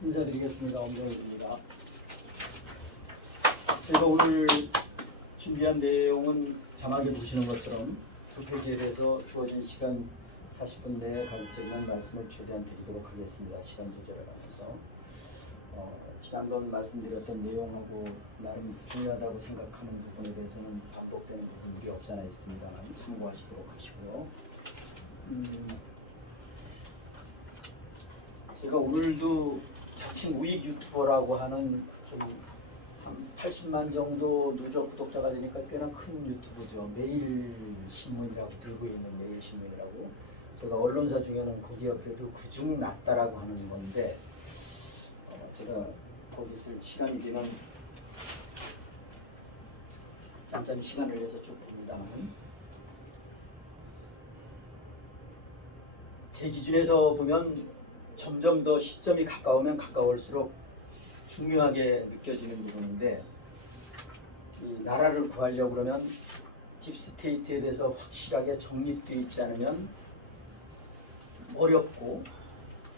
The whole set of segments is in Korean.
인사드리겠습니다. 엄정일입니다. 제가 오늘 준비한 내용은 자막에 보시는 것처럼 두 페이지에 대해서 주어진 시간 40분 내에 가급적이면 말씀을 최대한 드리도록 하겠습니다. 시간 조절을 하면서 지난번 말씀드렸던 내용하고 나름 중요하다고 생각하는 부분에 대해서는 반복되는 부분들이 없지 않아 있습니다만 참고하시도록 하시고요. 제가 오늘도 자칭 우익 유튜버라고 하는 좀 한 80만 정도 누적 구독자가 되니까 꽤나 큰 유튜브죠. 매일신문이라고 들고 있는 매일신문이라고. 제가 언론사 중에는 거기가 그래도 그중 낫다라고 하는 건데 제가 거기 있을 시간이 되면 짬짬이 시간을 내서 쭉 봅니다만 제 기준에서 보면 점점 더 시점이 가까우면 가까울수록 중요하게 느껴지는 부분인데 이 나라를 구하려고 그러면 딥스테이트에 대해서 확실하게 정립되어 있지 않으면 어렵고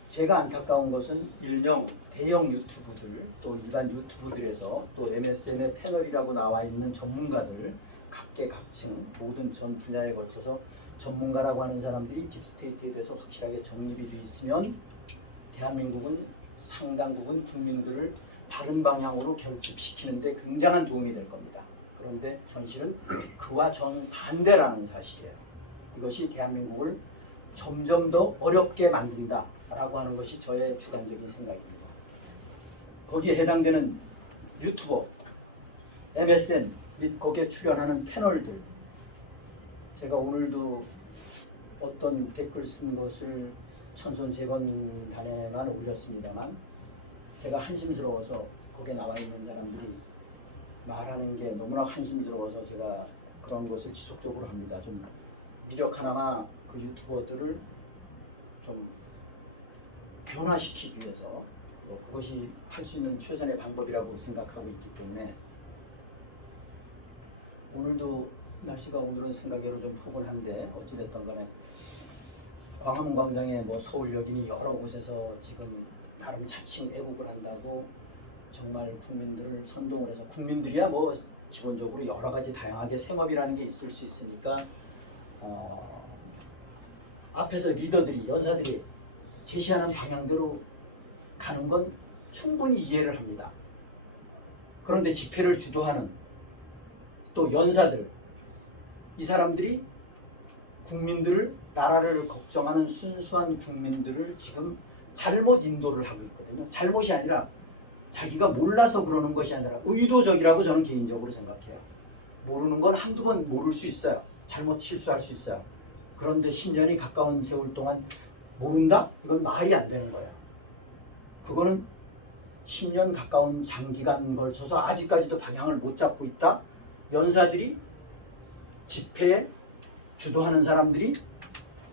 제가 안타까운 것은 일명 대형 유튜브들 또 일반 유튜브들에서 또 MSN의 패널이라고 나와 있는 전문가들 각계각층 모든 전 분야에 걸쳐서 전문가라고 하는 사람들이 딥스테이트에 대해서 확실하게 정립이 되어 있으면 대한민국은 상당 부분 국민들을 바른 방향으로 결집시키는 데 굉장한 도움이 될 겁니다. 그런데 현실은 그와 정반대라는 사실이에요. 이것이 대한민국을 점점 더 어렵게 만든다라고 하는 것이 저의 주관적인 생각입니다. 거기에 해당되는 유튜버, MSN 및 거기에 출연하는 패널들 제가 오늘도 어떤 댓글 쓴 것을 천손재건단에만 올렸습니다만 제가 한심스러워서 거기에 나와 있는 사람들이 말하는 게 너무나 한심스러워서 제가 그런 것을 지속적으로 합니다. 좀 미력하나마 그 유튜버들을 좀 변화시키기 위해서 그것이 할 수 있는 최선의 방법이라고 생각하고 있기 때문에 오늘도 날씨가 오늘은 생각외로 좀 포근한데 어찌됐든 간에 광화문 광장에 뭐 서울역이니 여러 곳에서 지금 나름 자칭 애국을 한다고 정말 국민들을 선동을 해서 국민들이야 뭐 기본적으로 여러 가지 다양하게 생업이라는 게 있을 수 있으니까 앞에서 리더들이 연사들이 제시하는 방향대로 가는 건 충분히 이해를 합니다. 그런데 집회를 주도하는 또 연사들 이 사람들이 국민들을 나라를 걱정하는 순수한 국민들을 지금 잘못 인도를 하고 있거든요. 잘못이 아니라 자기가 몰라서 그러는 것이 아니라 의도적이라고 저는 개인적으로 생각해요. 모르는 건 한두 번 모를 수 있어요. 잘못 실수할 수 있어요. 그런데 10년이 가까운 세월 동안 모른다? 이건 말이 안 되는 거예요. 그거는 10년 가까운 장기간 걸쳐서 아직까지도 방향을 못 잡고 있다. 연사들이 집회에 주도하는 사람들이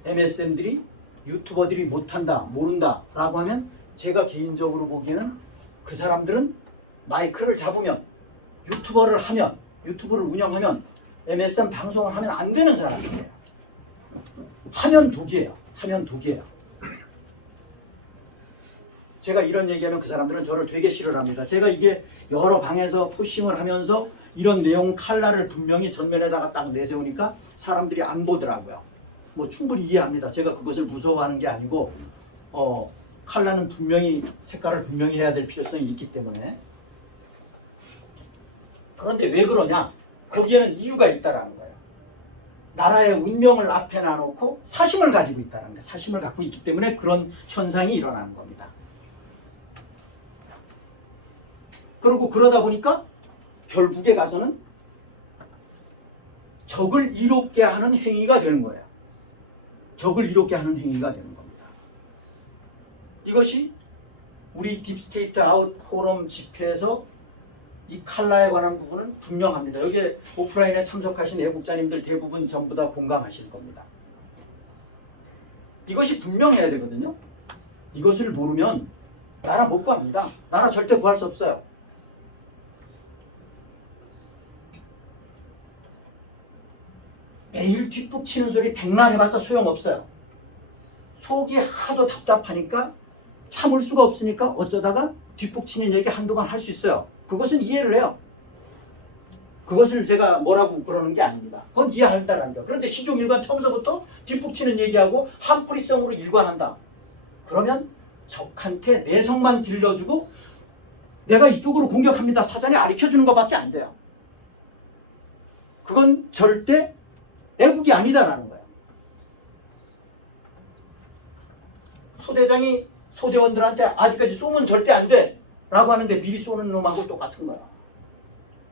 MSN들이 유튜버들이 못한다 모른다 라고 하면 제가 개인적으로 보기에는 그 사람들은 마이크를 잡으면 유튜버를 하면 유튜브를 운영하면 MSN 방송을 하면 안 되는 사람이에요. 하면 독이에요. 하면 독이에요. 제가 이런 얘기하면 그 사람들은 저를 되게 싫어합니다. 제가 이게 여러 방에서 포싱을 하면서 이런 내용 칼라를 분명히 전면에다가 딱 내세우니까 사람들이 안 보더라고요. 뭐 충분히 이해합니다. 제가 그것을 무서워하는 게 아니고 칼라는 분명히 색깔을 분명히 해야 될 필요성이 있기 때문에. 그런데 왜 그러냐? 거기에는 이유가 있다라는 거예요. 나라의 운명을 앞에 놔놓고 사심을 가지고 있다는 거예요. 사심을 갖고 있기 때문에 그런 현상이 일어나는 겁니다. 그리고 그러다 보니까 결국에 가서는 적을 이롭게 하는 행위가 되는 거예요. 적을 이롭게 하는 행위가 되는 겁니다. 이것이 우리 딥스테이트 아웃 포럼 집회에서 이 칼라에 관한 부분은 분명합니다. 여기에 오프라인에 참석하신 애국자님들 대부분 전부 다 공감하실 겁니다. 이것이 분명해야 되거든요. 이것을 모르면 나라 못 구합니다. 나라 절대 구할 수 없어요. 매일 뒷북 치는 소리 백날 해봤자 소용없어요. 속이 하도 답답하니까 참을 수가 없으니까 어쩌다가 뒷북치는 얘기 한두번 할 수 있어요. 그것은 이해를 해요. 그것을 제가 뭐라고 그러는 게 아닙니다. 그건 이해한다는 거. 그런데 시종일관 처음서부터 뒷북치는 얘기하고 한풀이성으로 일관한다. 그러면 적한테 내성만 길러주고 내가 이쪽으로 공격합니다. 사전에 가르쳐주는 것밖에 안 돼요. 그건 절대 애국이 아니다라는 거예요. 소대장이 소대원들한테 아직까지 쏘면 절대 안 돼 라고 하는데 미리 쏘는 놈하고 똑같은 거야.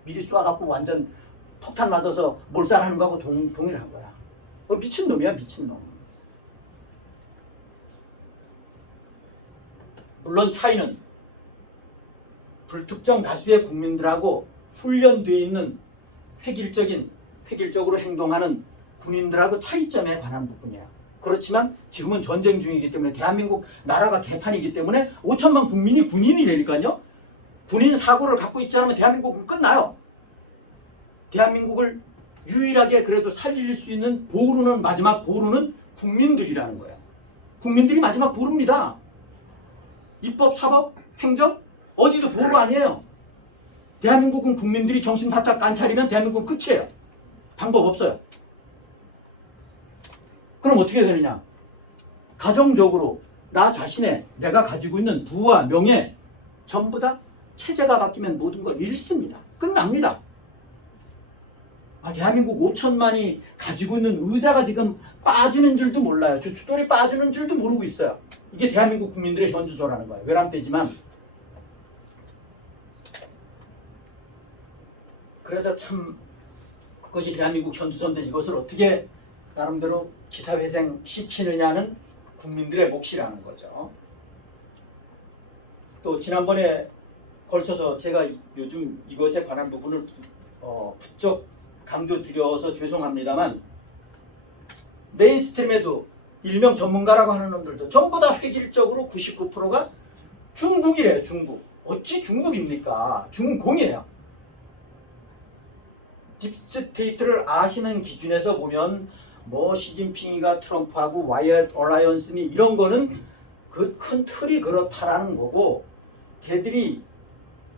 미리 쏴갖고 완전 폭탄 맞아서 몰살하는 거하고 동일한 거야. 미친놈이야, 미친놈. 물론 차이는 불특정 다수의 국민들하고 훈련되어 있는 획일적으로 행동하는 군인들하고 차이점에 관한 부분이야. 그렇지만 지금은 전쟁 중이기 때문에 대한민국 나라가 개판이기 때문에 5천만 국민이 군인이라니까요. 군인 사고를 갖고 있지 않으면 대한민국은 끝나요. 대한민국을 유일하게 그래도 살릴 수 있는 보루는 마지막 보루는 국민들이라는 거예요. 국민들이 마지막 보루입니다. 입법, 사법, 행정 어디도 보루 아니에요. 대한민국은 국민들이 정신 바짝 안 차리면 대한민국은 끝이에요. 방법 없어요. 그럼 어떻게 되느냐? 가정적으로 나 자신의 내가 가지고 있는 부와 명예 전부 다 체제가 바뀌면 모든 걸 잃습니다. 끝납니다. 대한민국 5천만이 가지고 있는 의자가 지금 빠지는 줄도 몰라요. 주춧돌이 빠지는 줄도 모르고 있어요. 이게 대한민국 국민들의 현주소라는 거예요. 외람되지만. 그래서 참 그것이 대한민국 현주소인데 이것을 어떻게 나름대로 기사회생 시키느냐는 국민들의 몫이라는 거죠. 또 지난번에 걸쳐서 제가 요즘 이것에 관한 부분을 부쩍 강조드려서 죄송합니다만 메인스트림에도 일명 전문가라고 하는 놈들도 전부 다 획일적으로 99%가 중국이래요. 중국. 어찌 중국입니까? 중공이에요. 딥스테이트를 아시는 기준에서 보면 뭐 시진핑이가 트럼프하고 와이엇 얼라이언스니 이런 거는 그 큰 틀이 그렇다라는 거고 걔들이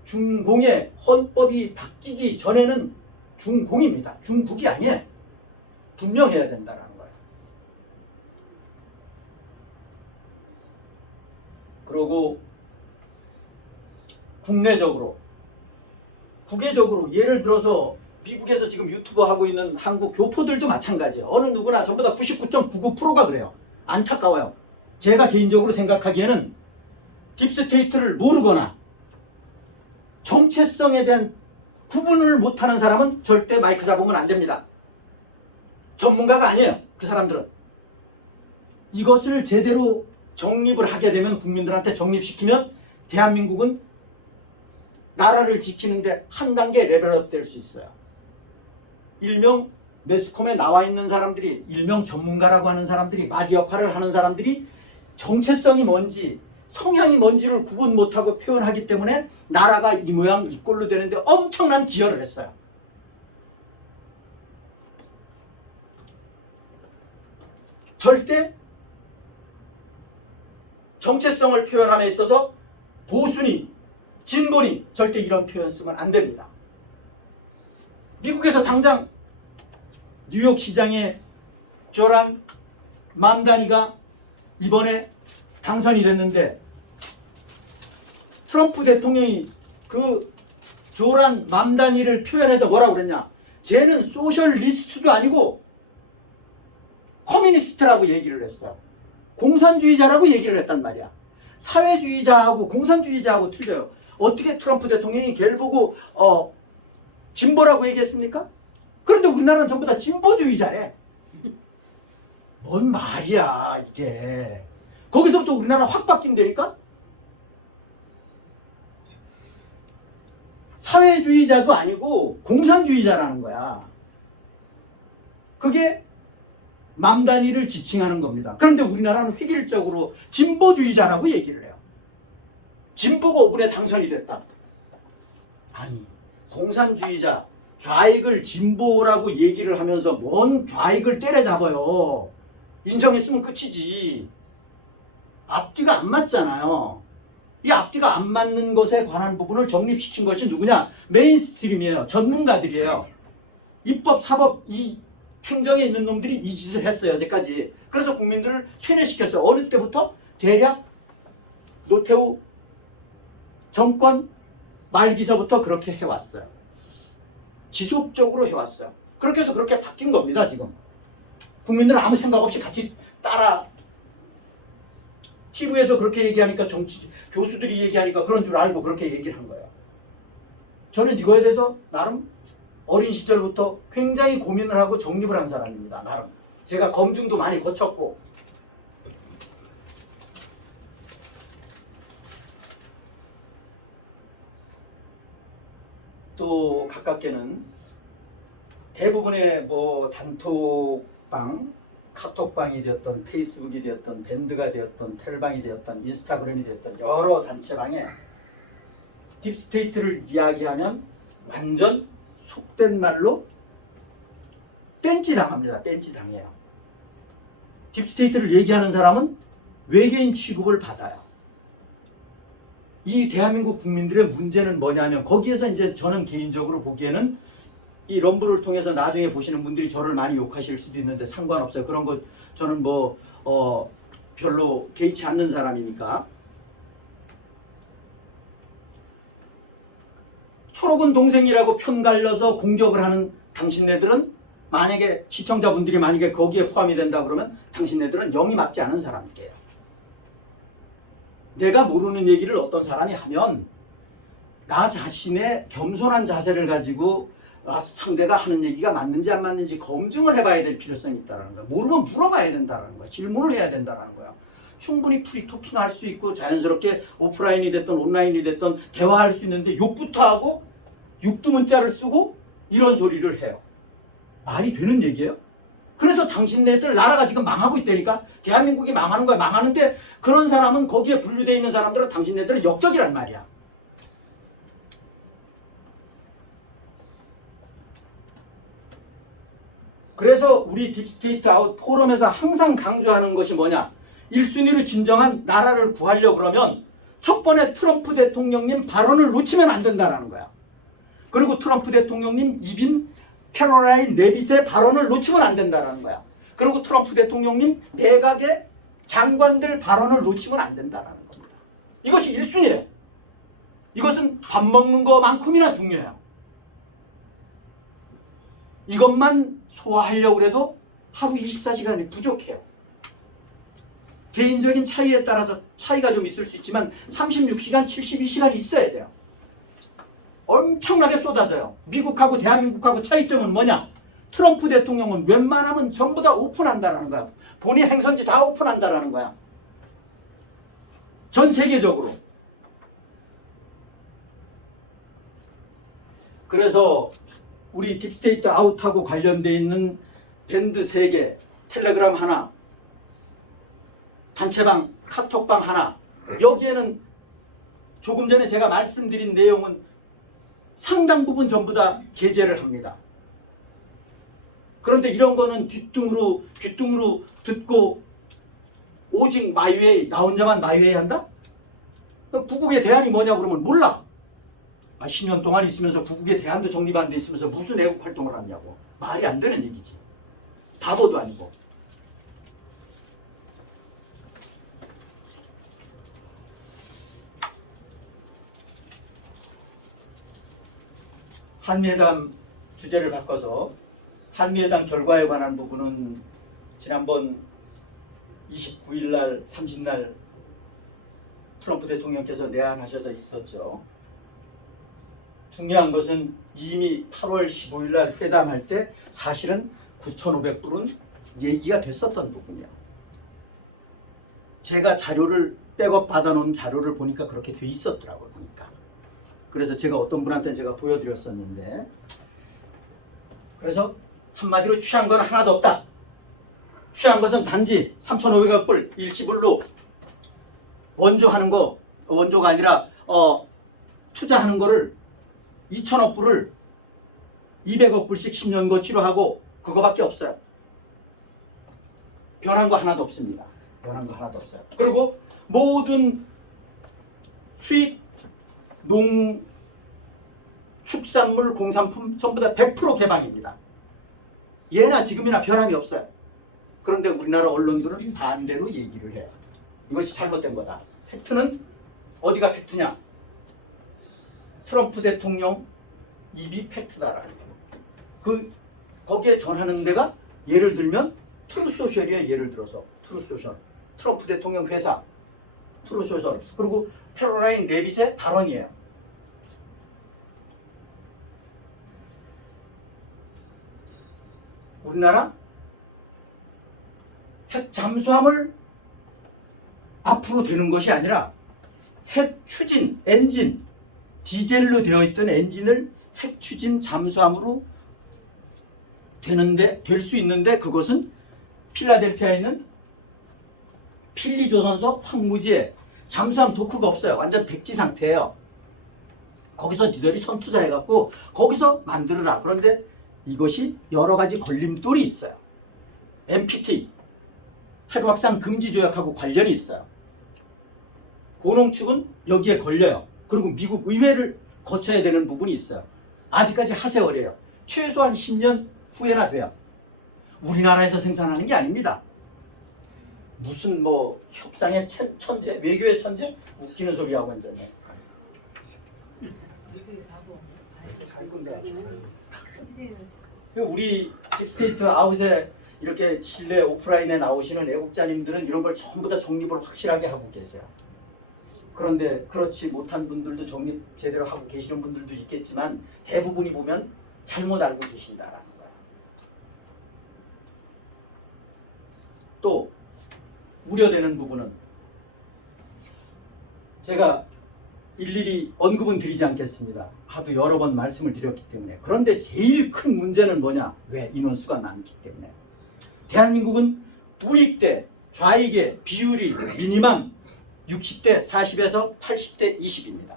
중공의 헌법이 바뀌기 전에는 중공입니다. 중국이 아니에요. 분명해야 된다는 거예요. 그리고 국외적으로 예를 들어서 미국에서 지금 유튜버 하고 있는 한국 교포들도 마찬가지예요. 어느 누구나 전부 다 99.99%가 그래요. 안타까워요. 제가 개인적으로 생각하기에는 딥스테이트를 모르거나 정체성에 대한 구분을 못하는 사람은 절대 마이크 잡으면 안 됩니다. 전문가가 아니에요. 그 사람들은. 이것을 제대로 정립을 하게 되면 국민들한테 정립시키면 대한민국은 나라를 지키는데 한 단계 레벨업 될 수 있어요. 일명 매스컴에 나와 있는 사람들이 일명 전문가라고 하는 사람들이 마디 역할을 하는 사람들이 정체성이 뭔지 성향이 뭔지를 구분 못하고 표현하기 때문에 나라가 이 모양 이 꼴로 되는데 엄청난 기여를 했어요. 절대 정체성을 표현함에 있어서 보수니 진보니 절대 이런 표현 쓰면 안 됩니다. 미국에서 당장 뉴욕 시장의 조란 맘다니가 이번에 당선이 됐는데 트럼프 대통령이 그 조란 맘다니를 표현해서 뭐라고 그랬냐? 쟤는 소셜리스트도 아니고 커뮤니스트라고 얘기를 했어요. 공산주의자라고 얘기를 했단 말이야. 사회주의자하고 공산주의자하고 틀려요. 어떻게 트럼프 대통령이 걔를 보고 진보라고 얘기했습니까? 그런데 우리나라는 전부 다 진보주의자래. 뭔 말이야 이게. 거기서부터 우리나라 확 바뀐다니까? 사회주의자도 아니고 공산주의자라는 거야. 그게 맘다니를 지칭하는 겁니다. 그런데 우리나라는 획일적으로 진보주의자라고 얘기를 해요. 진보가 5분에 당선이 됐다. 아니, 공산주의자, 좌익을 진보라고 얘기를 하면서 뭔 좌익을 때려잡아요. 인정했으면 끝이지. 앞뒤가 안 맞잖아요. 이 앞뒤가 안 맞는 것에 관한 부분을 정립시킨 것이 누구냐? 메인스트림이에요. 전문가들이에요. 입법, 사법, 이 행정에 있는 놈들이 이 짓을 했어요. 여태까지. 그래서 국민들을 세뇌시켰어요. 어느 때부터? 대략 노태우 정권 말기서부터 그렇게 해왔어요. 지속적으로 해왔어요. 그렇게 해서 그렇게 바뀐 겁니다. 지금 국민들은 아무 생각 없이 같이 따라 TV에서 그렇게 얘기하니까 정치 교수들이 얘기하니까 그런 줄 알고 그렇게 얘기를 한 거예요. 저는 이거에 대해서 나름 어린 시절부터 굉장히 고민을 하고 정립을 한 사람입니다. 나름 제가 검증도 많이 거쳤고. 또 가깝게는 대부분의 뭐 단톡방, 카톡방이 되었던, 페이스북이 되었던, 밴드가 되었던, 텔방이 되었던, 인스타그램이 되었던 여러 단체방에 딥스테이트를 이야기하면 완전 속된 말로 뺀찌 당합니다. 뺀찌 당해요. 딥스테이트를 얘기하는 사람은 외계인 취급을 받아요. 이 대한민국 국민들의 문제는 뭐냐면, 거기에서 이제 저는 개인적으로 보기에는 이 럼블을 통해서 나중에 보시는 분들이 저를 많이 욕하실 수도 있는데 상관없어요. 그런 거 저는 뭐 별로 개의치 않는 사람이니까. 초록은 동생이라고 편갈려서 공격을 하는 당신네들은, 만약에 시청자분들이 만약에 거기에 포함이 된다 그러면 당신네들은 영이 맞지 않은 사람이에요. 내가 모르는 얘기를 어떤 사람이 하면 나 자신의 겸손한 자세를 가지고 상대가 하는 얘기가 맞는지 안 맞는지 검증을 해봐야 될 필요성이 있다는 거야. 모르면 물어봐야 된다는 거야. 질문을 해야 된다는 거야. 충분히 프리토킹 할 수 있고 자연스럽게 오프라인이 됐든 온라인이 됐든 대화할 수 있는데 욕부터 하고 육두문자를 쓰고 이런 소리를 해요. 말이 되는 얘기예요? 그래서 당신네들 나라가 지금 망하고 있다니까. 대한민국이 망하는 거야. 망하는데 그런 사람은, 거기에 분류되어 있는 사람들은 당신네들은 역적이란 말이야. 그래서 우리 딥스테이트 아웃 포럼에서 항상 강조하는 것이 뭐냐? 1순위로 진정한 나라를 구하려고 그러면 첫 번에 트럼프 대통령님 발언을 놓치면 안 된다는 거야. 그리고 트럼프 대통령님 입인 캐롤라인 레빗의 발언을 놓치면 안 된다는 거야. 그리고 트럼프 대통령님 내각의 장관들 발언을 놓치면 안 된다는 겁니다. 이것이 1순위예요. 이것은 밥 먹는 것만큼이나 중요해요. 이것만 소화하려고 해도 하루 24시간이 부족해요. 개인적인 차이에 따라서 차이가 좀 있을 수 있지만 36시간, 72시간 있어야 돼요. 엄청나게 쏟아져요. 미국하고 대한민국하고 차이점은 뭐냐? 트럼프 대통령은 웬만하면 전부 다 오픈한다는 거야. 본의 행선지 다 오픈한다는 거야. 전 세계적으로. 그래서 우리 딥스테이트 아웃하고 관련되어 있는 밴드 3개, 텔레그램 하나, 단체방, 카톡방 하나, 여기에는 조금 전에 제가 말씀드린 내용은 상당 부분 전부 다 게재를 합니다. 그런데 이런 거는 뒷등으로 듣고 오직 마이웨이, 나 혼자만 마이웨이 한다? 구국의 대안이 뭐냐고 그러면 몰라. 10년 동안 있으면서 구국의 대안도 정립 안 돼 있으면서 무슨 애국 활동을 하냐고. 말이 안 되는 얘기지. 바보도 아니고. 한미회담 주제를 바꿔서 한미회담 결과에 관한 부분은 지난번 29일 날, 30날 트럼프 대통령께서 내한하셔서 있었죠. 중요한 것은 이미 8월 15일 날 회담할 때 사실은 9,500불은 얘기가 됐었던 부분이야. 제가 자료를 백업 받아놓은 자료를 보니까 그렇게 돼 있었더라고요. 보니까. 그래서 제가 어떤 분한테 제가 보여드렸었는데, 그래서 한마디로 취한 건 하나도 없다. 취한 것은 단지 3,500불 일시불로 원조하는 거, 원조가 아니라 투자하는 거를 2천억 불을 200억 불씩 10년 거치로 그거밖에 없어요. 변한 거 하나도 없습니다. 변한 거 하나도 없어요. 그리고 모든 수입 농축산물 공산품 전부 다 100% 개방입니다. 예나 지금이나 변함이 없어요. 그런데 우리나라 언론들은 반대로 얘기를 해요. 이것이 잘못된 거다. 팩트는 어디가 팩트냐? 트럼프 대통령 입이 팩트다라는 거. 거기에 전하는 데가 예를 들면 트루소셜이에요. 예를 들어서 트루소셜, 트럼프 대통령 회사 트루소셜, 그리고 캐롤라인 레빗의 발언이에요. 우리나라 핵 잠수함을 앞으로 되는 것이 아니라 핵 추진 엔진, 디젤로 되어 있던 엔진을 핵 추진 잠수함으로 될 수 있는데, 그것은 필라델피아에 있는 필리조선소 황무지에 잠수함 도크가 없어요. 완전 백지 상태예요. 거기서 니들이 선투자해갖고 거기서 만들어라. 그런데 이것이 여러 가지 걸림돌이 있어요. NPT 핵 확산 금지 조약하고 관련이 있어요. 고농 측은 여기에 걸려요. 그리고 미국 의회를 거쳐야 되는 부분이 있어요. 아직까지 하세월이에요. 최소한 10년 후에나 돼요. 우리나라에서 생산하는 게 아닙니다. 무슨 뭐 협상의 천재, 외교의 천재? 웃기는 소리하고 앉았네. 우리 딥스테이트 아웃에 이렇게 실내 오프라인에 나오시는 애국자님들은 이런 걸 전부 다 정립을 확실하게 하고 계세요. 그런데 그렇지 못한 분들도 정립 제대로 하고 계시는 분들도 있겠지만 대부분이 보면 잘못 알고 계신다라는 거야. 또 우려되는 부분은 제가 일일이 언급은 드리지 않겠습니다. 하도 여러 번 말씀을 드렸기 때문에. 그런데 제일 큰 문제는 뭐냐? 왜? 인원수가 많기 때문에. 대한민국은 우익대, 좌익의 비율이 미니멈 60대 40에서 80대 20입니다.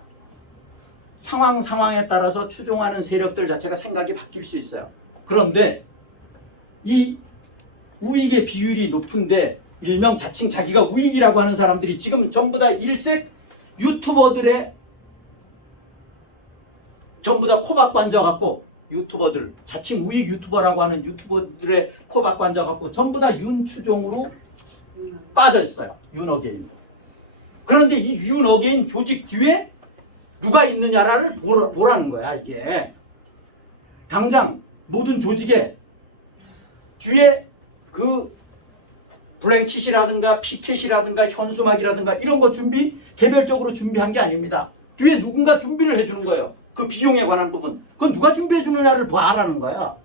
상황에 따라서 추종하는 세력들 자체가 생각이 바뀔 수 있어요. 그런데 이 우익의 비율이 높은데 일명 자칭 자기가 우익이라고 하는 사람들이 지금 전부 다 일색 유튜버들의 전부 다 코박고 앉아갖고, 유튜버들, 자칭 우익 유튜버라고 하는 유튜버들의 코박고 앉아갖고 전부 다 윤추종으로 빠져있어요. 윤어게인. 그런데 이 윤어게인 조직 뒤에 누가 있느냐를 보라는 거야. 이게 당장 모든 조직에 뒤에 그 블랭킷이라든가 피켓이라든가 현수막이라든가 이런 거 개별적으로 준비한 게 아닙니다. 뒤에 누군가 준비를 해주는 거예요. 그 비용에 관한 부분. 그건 누가 준비해 주느냐를 봐라는 거야.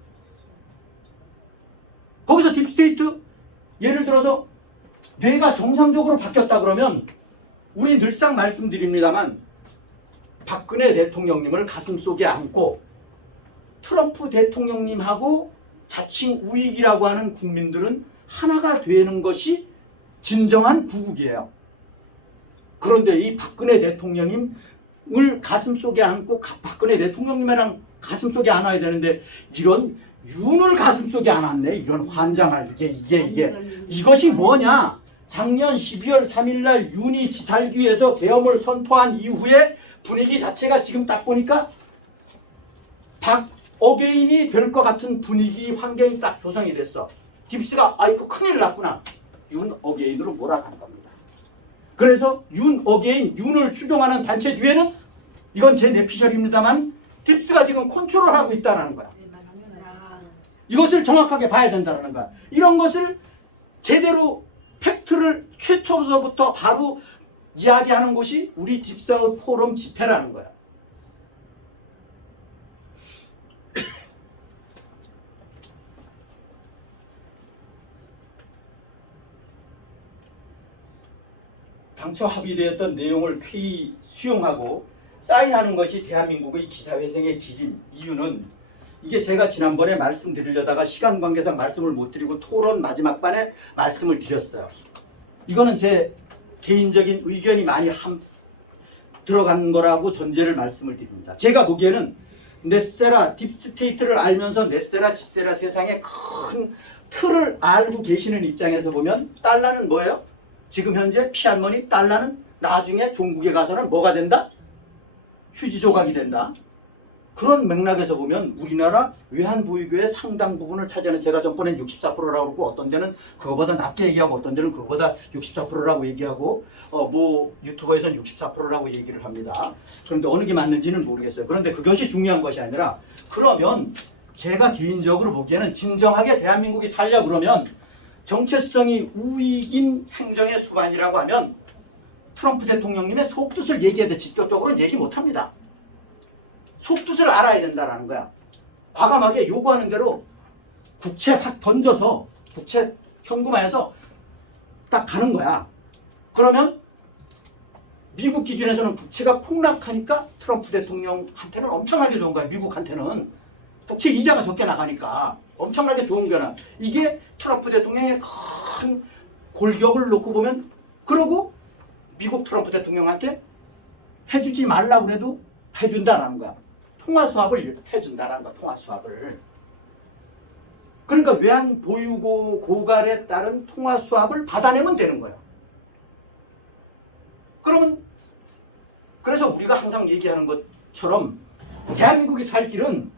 거기서 딥스테이트 예를 들어서 뇌가 정상적으로 바뀌었다 그러면 우리 늘상 말씀드립니다만 박근혜 대통령님을 가슴속에 안고 트럼프 대통령님하고 자칭 우익이라고 하는 국민들은 하나가 되는 것이 진정한 구국이에요. 그런데 이 박근혜 대통령님을 가슴속에 안고 박근혜 대통령님이랑 가슴속에 안아야 되는데 이런 윤을 가슴속에 안았네. 이런 환장할 이것이 뭐냐? 작년 12월 3일 날 윤이 지살기에서 계엄을 선포한 이후에 분위기 자체가 지금 딱 보니까 어게인이 될 것 같은 분위기 환경이 딱 조성이 됐어. 딥스가 아이고 큰일 났구나. 윤 어게인으로 몰아간 겁니다. 그래서 윤 어게인, 윤을 추종하는 단체 뒤에는 이건 제 내피셜입니다만 딥스가 지금 컨트롤하고 있다는 거야. 네, 맞습니다. 이것을 정확하게 봐야 된다는 거야. 이런 것을 제대로 팩트를 최초서부터 바로 이야기하는 곳이 우리 딥스아웃 포럼 집회라는 거야. 당초 합의되었던 내용을 회의 수용하고 사인하는 것이 대한민국의 기사회생의 길임. 이유는 이게 제가 지난번에 말씀드리려다가 시간 관계상 말씀을 못 드리고 토론 마지막 반에 말씀을 드렸어요. 이거는 제 개인적인 의견이 많이 들어간 거라고 전제를 말씀을 드립니다. 제가 보기에는 넷세라 딥스테이트를 알면서 넷세라 지세라 세상의 큰 틀을 알고 계시는 입장에서 보면 달러는 뭐예요? 지금 현재 피할머니 달러는 나중에 종국에 가서는 뭐가 된다? 휴지 조각이 된다. 그런 맥락에서 보면 우리나라 외환보유고의 상당 부분을 차지하는, 제가 전번엔 64%라고 그러고 어떤 데는 그거보다 낮게 얘기하고 어떤 데는 그거보다 64%라고 얘기하고 뭐 유튜버에서는 64%라고 얘기를 합니다. 그런데 어느 게 맞는지는 모르겠어요. 그런데 그것이 중요한 것이 아니라, 그러면 제가 개인적으로 보기에는 진정하게 대한민국이 살려 그러면 정체성이 우익인 행정의 수반이라고 하면 트럼프 대통령님의 속뜻을 얘기해야 돼. 직접적으로는 얘기 못합니다. 속뜻을 알아야 된다는 거야. 과감하게 요구하는 대로 국채 확 던져서 국채 현금화해서 딱 가는 거야. 그러면 미국 기준에서는 국채가 폭락하니까 트럼프 대통령한테는 엄청나게 좋은 거야. 미국한테는 국채 이자가 적게 나가니까 엄청나게 좋은 거야. 이게 트럼프 대통령의 큰 골격을 놓고 보면, 그러고 미국 트럼프 대통령한테 해주지 말라고 해도 해준다라는 거야. 통화 수합을 해준다라는 거야. 통화 수합을. 그러니까 외환 보유고 고갈에 따른 통화 수합을 받아내면 되는 거야. 그러면 그래서 우리가 항상 얘기하는 것처럼 대한민국이 살 길은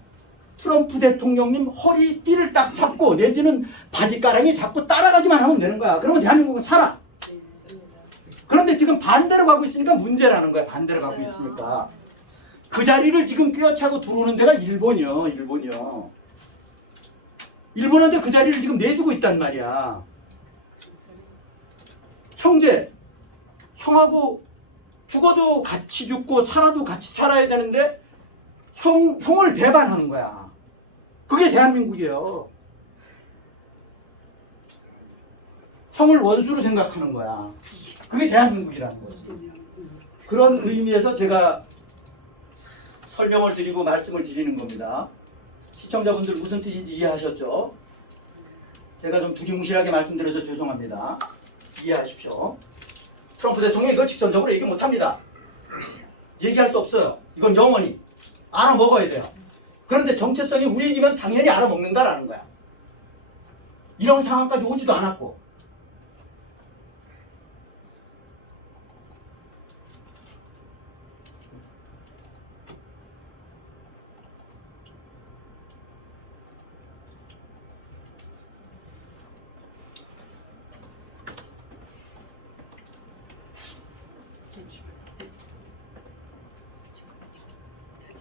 트럼프 대통령님 허리띠를 딱 잡고 내지는 바지가랑이 잡고 따라가기만 하면 되는 거야. 그러면 대한민국은 살아. 그런데 지금 반대로 가고 있으니까 문제라는 거야. 반대로 가고 있으니까. 그 자리를 지금 꿰어차고 들어오는 데가 일본이요. 일본한테 그 자리를 지금 내주고 있단 말이야. 형제, 형하고 죽어도 같이 죽고 살아도 같이 살아야 되는데 형을 배반하는 거야. 그게 대한민국이에요. 형을 원수로 생각하는 거야. 그게 대한민국이라는 거지. 그런 의미에서 제가 설명을 드리고 말씀을 드리는 겁니다. 시청자분들 무슨 뜻인지 이해하셨죠? 제가 좀 두리뭉실하게 말씀드려서 죄송합니다. 이해하십시오. 트럼프 대통령이 이걸 직선적으로 얘기 못합니다. 얘기할 수 없어요. 이건 영원히 알아먹어야 돼요. 그런데 정체성이 우익이면 당연히 알아먹는다라는 거야. 이런 상황까지 오지도 않았고.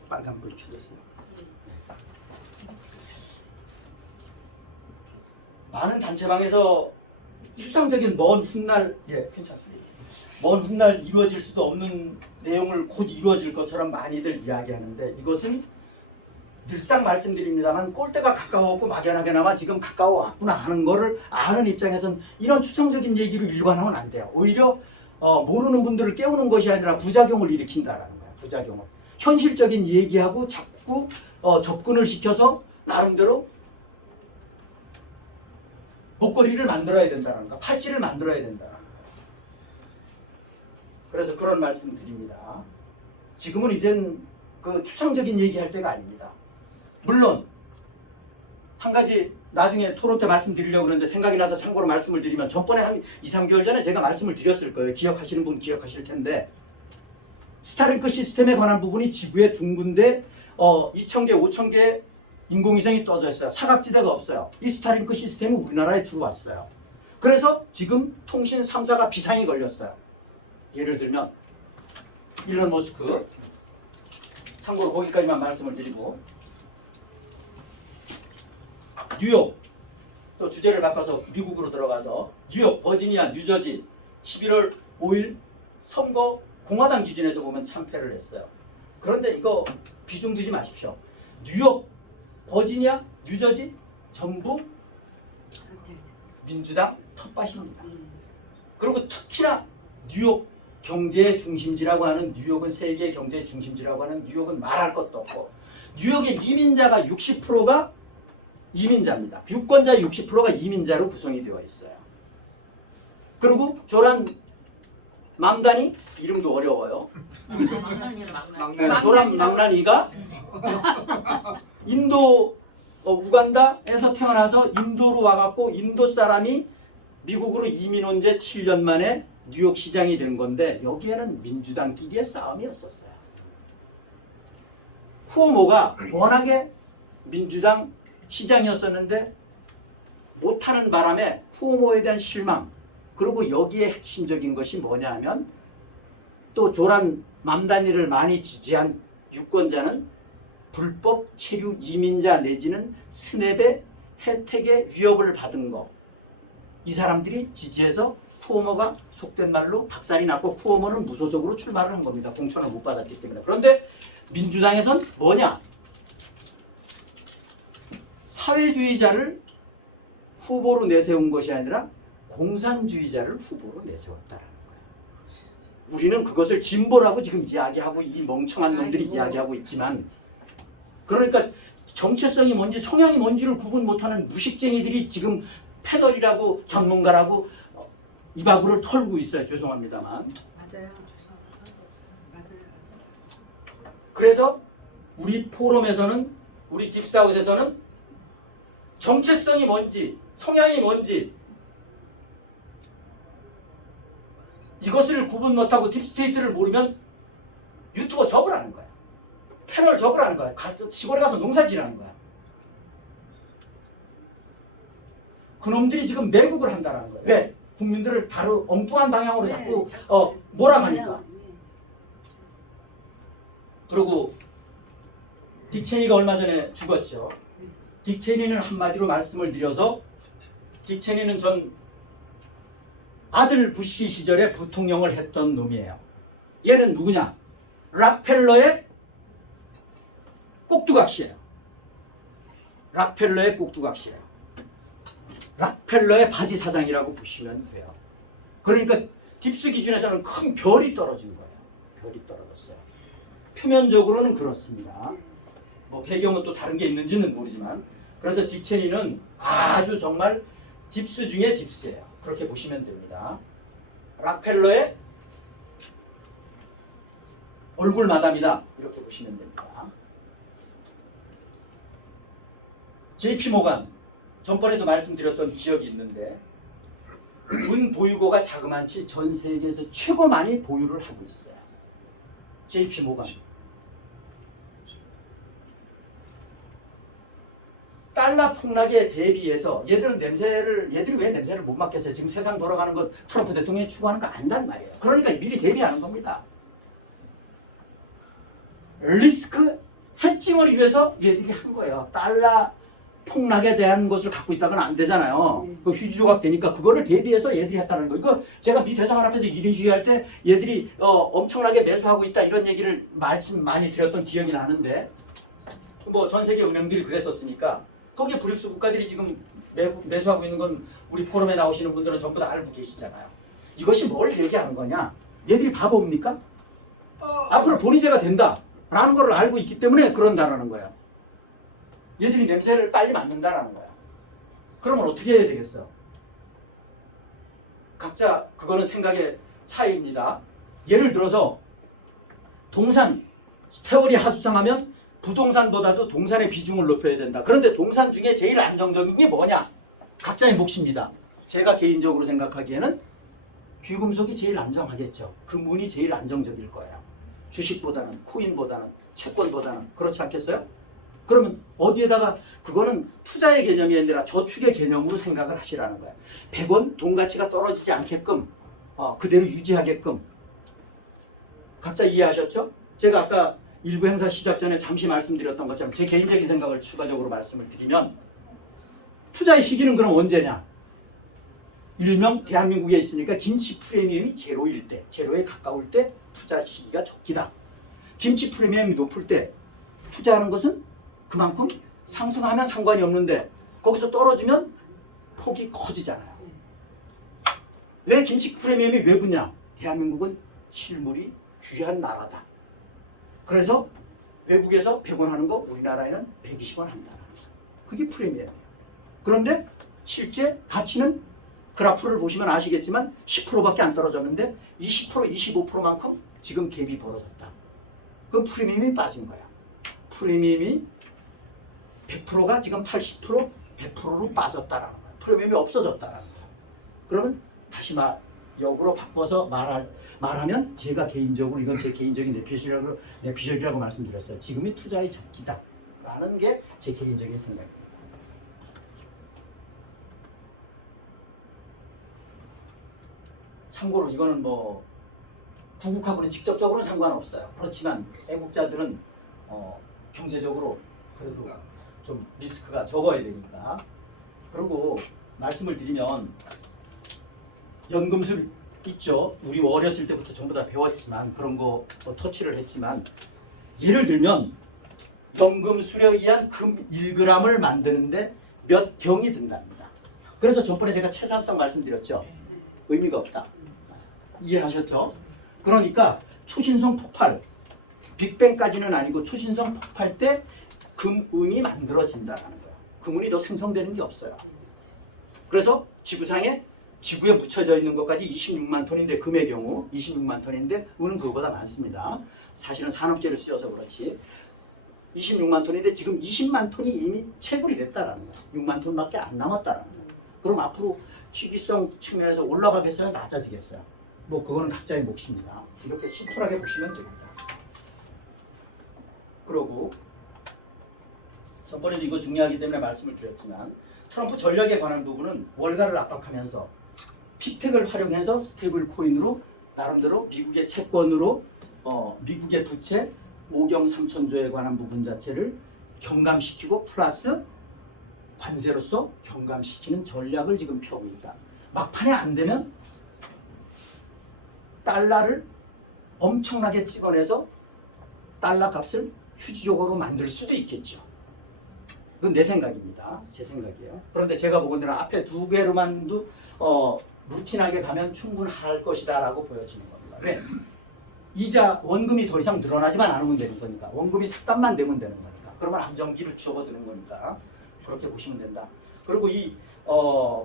빨간불이 켜졌어요. 많은 단체방에서 추상적인 먼 훗날, 괜찮습니다. 먼 훗날 이루어질 수도 없는 내용을 곧 이루어질 것처럼 많이들 이야기하는데, 이것은 늘상 말씀드립니다만 꼴대가 가까웠고 막연하게나마 지금 가까워왔구나 하는 거를 아는 입장에서는 이런 추상적인 얘기로 일관하면 안 돼요. 오히려 모르는 분들을 깨우는 것이 아니라 부작용을 일으킨다라는 거야. 부작용을. 현실적인 얘기하고 자꾸 접근을 시켜서 나름대로 목걸이를 만들어야 된다는 거, 팔찌를 만들어야 된다는 거. 그래서 그런 말씀 드립니다. 지금은 이젠 그 추상적인 얘기할 때가 아닙니다. 물론 한 가지 나중에 토론 때 말씀드리려고 그러는데 생각이 나서 참고로 말씀을 드리면, 전번에 한 2, 3개월 전에 제가 말씀을 드렸을 거예요. 기억하시는 분 기억하실 텐데, 스타링크 시스템에 관한 부분이 지구에 둥근데 2,000개, 5,000개 인공위성이 떠져 있어요. 사각지대가 없어요. 이 스타링크 시스템이 우리나라에 들어왔어요. 그래서 지금 통신 3사가 비상이 걸렸어요. 예를 들면 일론 머스크, 참고로 거기까지만 말씀을 드리고, 뉴욕, 또 주제를 바꿔서 미국으로 들어가서 뉴욕, 버지니아, 뉴저지 11월 5일 선거 공화당 기준에서 보면 참패를 했어요. 그런데 이거 비중 두지 마십시오. 뉴욕, 버지니아, 뉴저지 전부 민주당 텃밭입니다. 그리고 특히나 뉴욕 경제의 중심지라고 하는, 뉴욕은 세계 경제의 중심지라고 하는 뉴욕은 말할 것도 없고, 뉴욕의 이민자가 60%가 이민자입니다. 유권자 60%가 이민자로 구성이 되어 있어요. 그리고 조란 맘다니, 이름도 어려워요. 조란 망나니가 인도 우간다에서 태어나서 인도로 와갖고 인도 사람이 미국으로 이민 온 지 7년 만에 뉴욕 시장이 된 건데 여기에는 민주당끼리의 싸움이었었어요. 쿠오모가 워낙에 민주당 시장이었었는데 못하는 바람에 쿠오모에 대한 실망, 그리고 여기에 핵심적인 것이 뭐냐 하면 또 조란 맘다니를 많이 지지한 유권자는 불법 체류 이민자 내지는 스냅의 혜택의 위협을 받은 거, 이 사람들이 지지해서 쿠오모가 속된 말로 닭살이 났고 쿠오모는 무소속으로 출마를 한 겁니다. 공천을 못 받았기 때문에. 그런데 민주당에선 뭐냐? 사회주의자를 후보로 내세운 것이 아니라 공산주의자를 후보로 내세웠다라는 거예요. 우리는 그것을 진보라고 지금 이야기하고 이 멍청한 놈들이 이야기하고 있지만, 그러니까 정체성이 뭔지 성향이 뭔지를 구분 못하는 무식쟁이들이 지금 패널이라고 전문가라고 이바구를 털고 있어요. 죄송합니다만. 맞아요. 죄송합니다. 맞아요. 그래서 우리 포럼에서는, 우리 딥사우스에서는 정체성이 뭔지, 성향이 뭔지 이것을 구분 못하고 딥스테이트를 모르면 유튜버 접으라는 거야. 패널 접으라는 거야. 시골에 가서 농사지라는 거야. 그놈들이 지금 매국을 한다는 거야. 왜? 국민들을 다루 엉뚱한 방향으로 자꾸 몰아가니까. 그리고 딕 체니가 얼마 전에 죽었죠. 딕 체니는 한마디로 말씀을 드려서, 딕 체니는 전 아들 부시 시절에 부통령을 했던 놈이에요. 얘는 누구냐? 락펠러의 꼭두각시예요. 락펠러의 꼭두각시예요. 락펠러의 바지 사장이라고 보시면 돼요. 그러니까 딥스 기준에서는 큰 별이 떨어진 거예요. 별이 떨어졌어요. 표면적으로는 그렇습니다. 뭐 배경은 또 다른 게 있는지는 모르지만, 그래서 딕 체니는 아주 정말 딥스 중에 딥스예요. 그렇게 보시면 됩니다. 락펠러의 얼굴 마담이다, 이렇게 보시면 됩니다. JP 모간, 전번에도 말씀드렸던 기억이 있는데, 은 보유고가 자그만치 전 세계에서 최고 많이 보유를 하고 있어요. JP 모간. 달러 폭락에 대비해서 얘들이 왜 냄새를 못 맡겠어요? 지금 세상 돌아가는 것 트럼프 대통령이 추구하는 거 안단 말이에요. 그러니까 미리 대비하는 겁니다. 리스크 해칭을 위해서 얘들이 한 거예요. 달러 폭락에 대한 것을 갖고 있다가는 안 되잖아요. 그 휴지 조각 되니까 그거를 대비해서 얘들이 했다는 거. 이거 제가 미 대사관 앞에서 1인 시위할 때 얘들이 엄청나게 매수하고 있다, 이런 얘기를 말씀 많이 드렸던 기억이 나는데, 뭐 전 세계 은행들이 그랬었으니까 거기에 브릭스 국가들이 지금 매수하고 있는 건 우리 포럼에 나오시는 분들은 전부 다 알고 계시잖아요. 이것이 뭘 얘기하는 거냐? 얘들이 바보입니까? 앞으로 본위제가 된다라는 걸 알고 있기 때문에 그런다라는 거예요. 얘들이 냄새를 빨리 맡는다라는 거야. 그러면 어떻게 해야 되겠어? 각자 그거는 생각의 차이입니다. 예를 들어서 동산, 스테어리 하수상하면 부동산보다도 동산의 비중을 높여야 된다. 그런데 동산 중에 제일 안정적인 게 뭐냐? 각자의 몫입니다. 제가 개인적으로 생각하기에는 귀금속이 제일 안정하겠죠. 금운이 제일 안정적일 거예요. 주식보다는, 코인보다는, 채권보다는. 그렇지 않겠어요? 그러면 어디에다가, 그거는 투자의 개념이 아니라 저축의 개념으로 생각을 하시라는 거야. 100원 돈 가치가 떨어지지 않게끔 그대로 유지하게끔. 각자 이해하셨죠? 제가 아까 일부 행사 시작 전에 잠시 말씀드렸던 것처럼 제 개인적인 생각을 추가적으로 말씀을 드리면, 투자의 시기는 그럼 언제냐? 일명 대한민국에 있으니까 김치 프리미엄이 제로일 때, 제로에 가까울 때 투자 시기가 적기다. 김치 프리미엄이 높을 때 투자하는 것은 그만큼 상승하면 상관이 없는데 거기서 떨어지면 폭이 커지잖아요. 왜 김치 프리미엄이 왜 붙냐? 대한민국은 실물이 귀한 나라다. 그래서 외국에서 100원 하는 거 우리나라에는 120원 한다는 거예요. 그게 프리미엄이에요. 그런데 실제 가치는 그래프를 보시면 아시겠지만 10%밖에 안 떨어졌는데 20%, 25%만큼 지금 갭이 벌어졌다. 그럼 프리미엄이 빠진 거야. 프리미엄이 100%가 지금 80%, 100%로 빠졌다라는 거야. 프리미엄이 없어졌다라는 거야. 그러면 다시 역으로 바꿔서 말하면 제가 개인적으로 이건 제 개인적인 내피셜이라고 말씀드렸어요. 지금이 투자의 적기다 라는 게 제 개인적인 생각입니다. 참고로 이거는 뭐 구국하고는 직접적으로는 상관없어요. 그렇지만 애국자들은 경제적으로 그래도 좀 리스크가 적어야 되니까. 그리고 말씀을 드리면 연금술 있죠. 우리 어렸을 때부터 전부 다 배웠지만 그런 거 터치를 했지만 예를 들면 연금술에 의한 금 1g을 만드는데 몇 경이 든답니다. 그래서 전번에 제가 최산성 말씀드렸죠. 의미가 없다. 이해하셨죠? 그러니까 초신성 폭발, 빅뱅까지는 아니고 초신성 폭발 때 금운이 만들어진다는 거예요. 금운이 더 생성되는 게 없어요. 그래서 지구에 묻혀져 있는 것까지 26만 톤인데 금의 경우 26만 톤인데 운은 그거보다 많습니다. 사실은 산업재를 쓰여서 그렇지 26만 톤인데 지금 20만 톤이 이미 채굴이 됐다라는 거예요. 6만 톤밖에 안 남았다라는 거예요. 그럼 앞으로 희귀성 측면에서 올라가겠어요? 낮아지겠어요? 뭐 그거는 각자의 몫입니다. 이렇게 심플하게 보시면 됩니다. 그리고 전번에도 이거 중요하기 때문에 말씀을 드렸지만 트럼프 전략에 관한 부분은 월가를 압박하면서 픽텍을 활용해서 스테이블 코인으로 나름대로 미국의 채권으로 미국의 부채 5경 3천조에 관한 부분 자체를 경감시키고 플러스 관세로서 경감시키는 전략을 지금 펴고 있다. 막판에 안 되면 달러를 엄청나게 찍어내서 달러 값을 휴지적으로 만들 수도 있겠죠. 그건 내 생각입니다. 제 생각이에요. 그런데 제가 보건대로 앞에 두 개로만도 루틴하게 가면 충분할 것이다 라고 보여지는 겁니다. 왜? 이자 원금이 더 이상 늘어나지만 않으면 되는 거니까 원금이 삭감만 되면 되는 거니까 그러면 안정기를 접어드는 거니까 그렇게 보시면 된다. 그리고 이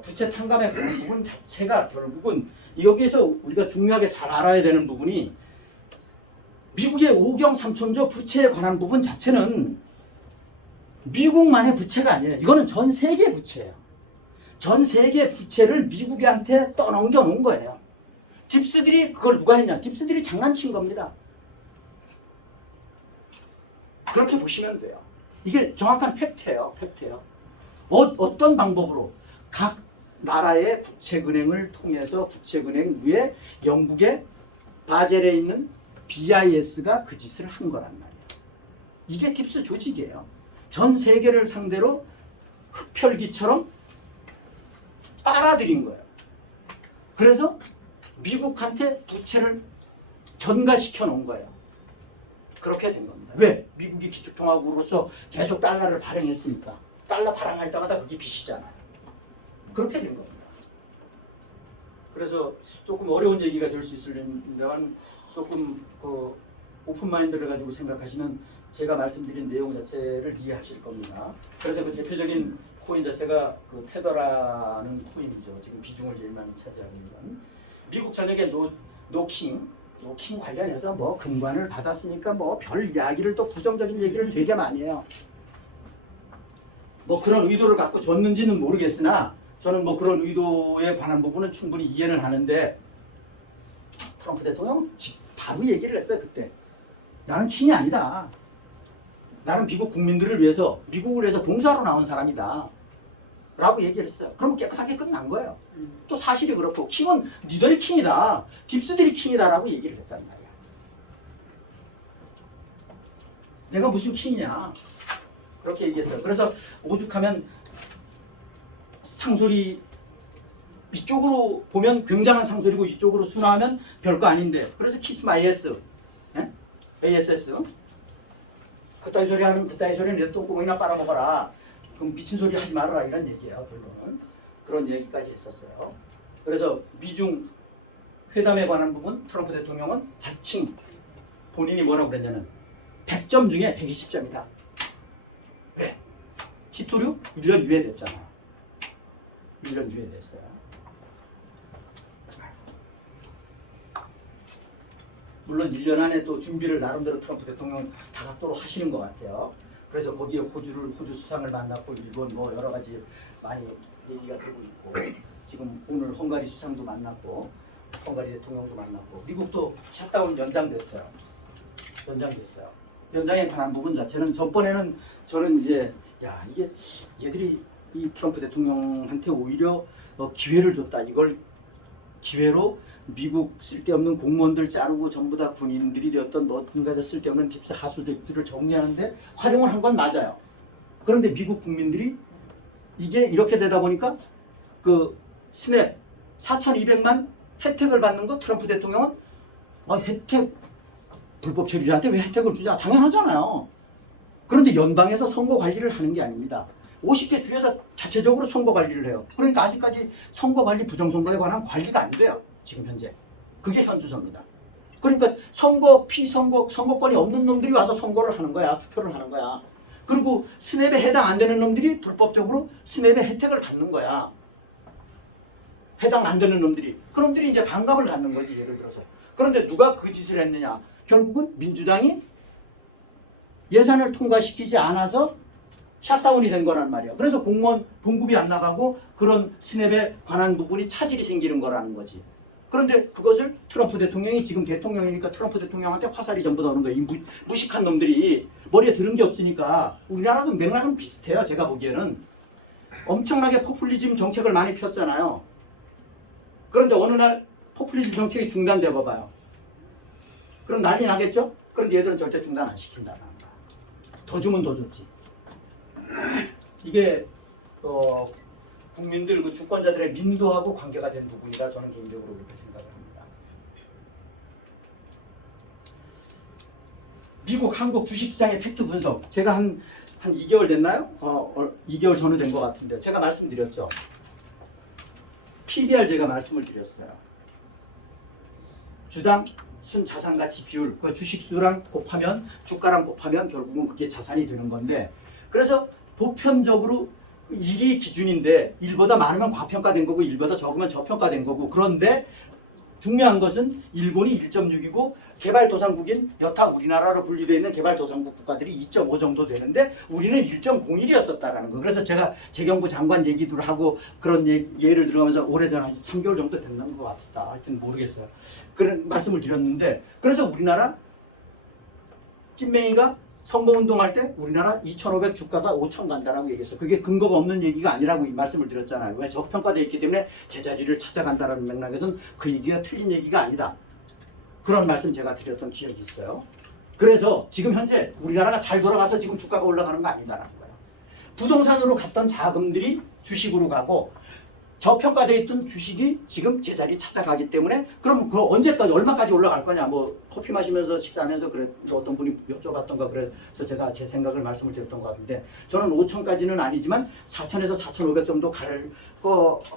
부채 탕감의 그런 부분 자체가 결국은 여기에서 우리가 중요하게 잘 알아야 되는 부분이 미국의 5경 3천조 부채에 관한 부분 자체는 미국만의 부채가 아니에요. 이거는 전 세계 부채예요. 전 세계 부채를 미국한테 떠넘겨 놓은 거예요. 딥스들이 그걸 누가 했냐? 딥스들이 장난친 겁니다. 그렇게 보시면 돼요. 이게 정확한 팩트예요. 어떤 방법으로 각 나라의 국채은행을 통해서 국채은행 위에 영국의 바젤에 있는 BIS가 그 짓을 한 거란 말이에요. 이게 딥스 조직이에요. 전 세계를 상대로 흡혈귀처럼 빨아들인 거예요. 그래서 미국한테 부채를 전가시켜 놓은 거예요. 그렇게 된 겁니다. 왜? 미국이 기축통화국으로서 계속 달러를 발행했으니까. 달러 발행할 때마다 그게 빚이잖아요. 그렇게 된 겁니다. 그래서 조금 어려운 얘기가 될 수 있으려면 조금 오픈마인드를 가지고 생각하시면 제가 말씀드린 내용 자체를 이해하실 겁니다. 그래서 그 대표적인 코인 자체가 그 테더라는 코인이죠. 지금 비중을 제일 많이 차지하고 있는 미국 전역의 노킹 관련해서 뭐 금관을 받았으니까 뭐 별 이야기를 또 부정적인 얘기를 되게 많이 해요. 뭐 그런 의도를 갖고 줬는지는 모르겠으나 저는 뭐 그런 의도에 관한 부분은 충분히 이해는 하는데 트럼프 대통령 바로 얘기를 했어요. 그때 나는 킹이 아니다. 나는 미국 국민들을 위해서 미국을 위해서 봉사로 나온 사람이다 라고 얘기를 했어요. 그럼 깨끗하게 끝난 거예요. 또 사실이 그렇고 킹은 니들이 킹이다 딥스들이 킹이다 라고 얘기를 했단 말이야. 내가 무슨 킹이냐 그렇게 얘기했어요. 그래서 오죽하면 상소리 이쪽으로 보면 굉장한 상소리고 이쪽으로 순화하면 별거 아닌데 그래서 키스 마이 에스 ASS 그따위 소리 하는 그따위 소리는 내 똥구멍이나 빨아먹어라. 그럼 미친 소리 하지 말아라 이런 얘기예요. 결론은 그런 얘기까지 했었어요. 그래서 미중 회담에 관한 부분 트럼프 대통령은 자칭 본인이 뭐라고 그랬냐면 100점 중에 120점이다. 왜? 히토류 1년 유예됐잖아. 1년 유예됐어요. 물론 1년 안에 또 준비를 나름대로 트럼프 대통령 다각도로 하시는 것 같아요. 그래서 거기에 호주 수상을 만났고 일본 뭐 여러 가지 많이 얘기가 되고 있고 지금 오늘 헝가리 수상도 만났고 헝가리 대통령도 만났고 미국도 샷다운 연장됐어요. 연장에 관한 부분 자체는 전번에는 저는 이제 야 이게 얘들이 이 트럼프 대통령한테 오히려 기회를 줬다. 이걸 기회로 미국 쓸데없는 공무원들 자르고 전부 다 군인들이 되었던 어딘가에 쓸데없는 딥스 하수들을 정리하는데 활용을 한 건 맞아요. 그런데 미국 국민들이 이게 이렇게 되다 보니까 그 스냅 4,200만 혜택을 받는 거 트럼프 대통령은 혜택 불법 체류자한테 왜 혜택을 주냐 당연하잖아요. 그런데 연방에서 선거 관리를 하는 게 아닙니다. 50개 주에서 자체적으로 선거 관리를 해요. 그러니까 아직까지 선거 관리 부정선거에 관한 관리가 안 돼요. 지금 현재. 그게 현주소입니다. 그러니까 선거, 피선거, 선거권이 없는 놈들이 와서 선거를 하는 거야. 투표를 하는 거야. 그리고 스냅에 해당 안 되는 놈들이 불법적으로 스냅의 혜택을 받는 거야. 해당 안 되는 놈들이. 그 놈들이 이제 반감을 갖는 거지, 예를 들어서. 그런데 누가 그 짓을 했느냐. 결국은 민주당이 예산을 통과시키지 않아서 샷다운이 된 거란 말이야. 그래서 공무원 봉급이 안 나가고 그런 스냅에 관한 부분이 차질이 생기는 거라는 거지. 그런데 그것을 트럼프 대통령이 지금 대통령이니까 트럼프 대통령한테 화살이 전부 나오는 거예요. 이 무식한 놈들이 머리에 들은 게 없으니까 우리나라도 맥락은 비슷해요. 제가 보기에는 엄청나게 포퓰리즘 정책을 많이 폈잖아요. 그런데 어느 날 포퓰리즘 정책이 중단돼 봐봐요. 그럼 난리 나겠죠? 그런데 얘들은 절대 중단 안 시킨다는 거야. 더 주면 더 좋지. 이게 국민들 그 주권자들의 민도하고 관계가 된 부분이라 저는 개인적으로 그렇게 생각을 합니다. 미국, 한국 주식시장의 팩트 분석. 제가 한 2개월 됐나요? 2개월 전후 된 것 같은데 제가 말씀드렸죠. PBR 제가 말씀을 드렸어요. 주당 순자산가치 비율, 그 주식수랑 곱하면 주가랑 곱하면 결국은 그게 자산이 되는 건데 그래서 보편적으로 1이 기준인데 1보다 많으면 과평가된 거고 1보다 적으면 저평가된 거고 그런데 중요한 것은 일본이 1.6이고 개발도상국인 여타 우리나라로 분리되어 있는 개발도상국 국가들이 2.5 정도 되는데 우리는 1.01이었었다라는 거. 그래서 제가 재경부 장관 얘기도 하고 그런 예를 들어가면서 오래전 한 3개월 정도 됐는 것 같다. 하여튼 모르겠어요. 그런 말씀을 드렸는데 그래서 우리나라 찐맹이가 선거운동할 때 우리나라 2,500 주가가 5,000 간다라고 얘기했어. 그게 근거가 없는 얘기가 아니라고 말씀을 드렸잖아요. 왜 저평가되어 있기 때문에 제자리를 찾아간다라는 맥락에서는 그 얘기가 틀린 얘기가 아니다. 그런 말씀 제가 드렸던 기억이 있어요. 그래서 지금 현재 우리나라가 잘 돌아가서 지금 주가가 올라가는 거 아니다라는 거예요. 부동산으로 갔던 자금들이 주식으로 가고 저평가되어 있던 주식이 지금 제자리 찾아가기 때문에 그럼 그 언제까지 얼마까지 올라갈 거냐 뭐 커피 마시면서 식사하면서 그래 어떤 분이 여쭤봤던가 그래서 제가 제 생각을 말씀을 드렸던 것 같은데 저는 5천까지는 아니지만 4천에서 4,500 정도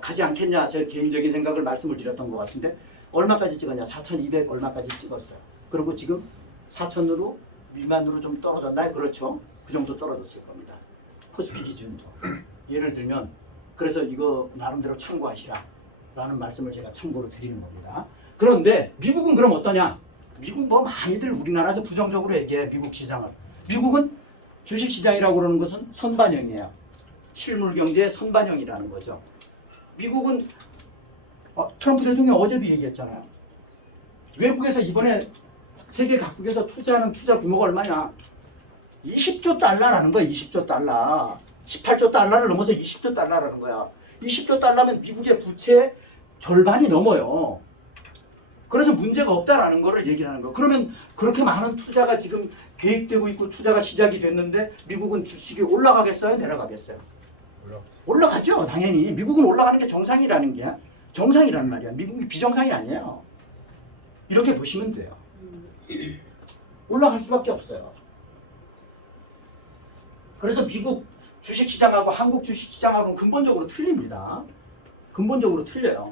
가지 않겠냐 제 개인적인 생각을 말씀을 드렸던 것 같은데 얼마까지 찍었냐 4,200 얼마까지 찍었어요. 그리고 지금 4,000으로 미만으로 좀 떨어졌나요? 그렇죠. 그 정도 떨어졌을 겁니다. 코스피 기준으로 예를 들면 그래서 이거 나름대로 참고하시라 라는 말씀을 제가 참고로 드리는 겁니다. 그런데 미국은 그럼 어떠냐? 미국 뭐 많이들 우리나라에서 부정적으로 얘기해 미국 시장을. 미국은 주식시장이라고 그러는 것은 선반영이에요. 실물경제의 선반영이라는 거죠. 미국은 트럼프 대통령이 어제도 얘기했잖아요. 외국에서 이번에 세계 각국에서 투자하는 투자 규모가 얼마냐? 20조 달러라는 거야. 20조 달러. 18조 달러를 넘어서 20조 달러라는 거야. 20조 달러면 미국의 부채의 절반이 넘어요. 그래서 문제가 없다라는 거를 얘기를 하는 거. 그러면 그렇게 많은 투자가 지금 계획되고 있고 투자가 시작이 됐는데 미국은 주식이 올라가겠어요? 내려가겠어요? 올라가죠. 당연히. 미국은 올라가는 게 정상이라는 게 정상이란 말이야. 미국이 비정상이 아니에요. 이렇게 보시면 돼요. 올라갈 수밖에 없어요. 그래서 미국 주식시장하고 한국 주식시장하고는 근본적으로 틀립니다. 근본적으로 틀려요.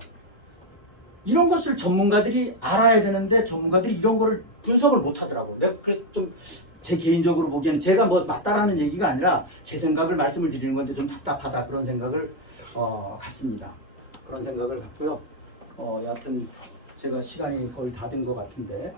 이런 것을 전문가들이 알아야 되는데 전문가들이 이런 거를 분석을 못 하더라고. 내가 그래서 좀 제 개인적으로 보기에는 제가 뭐 맞다라는 얘기가 아니라 제 생각을 말씀을 드리는 건데 좀 답답하다 그런 생각을 갖습니다. 그런 생각을 갖고요. 여하튼 제가 시간이 거의 다 된 것 같은데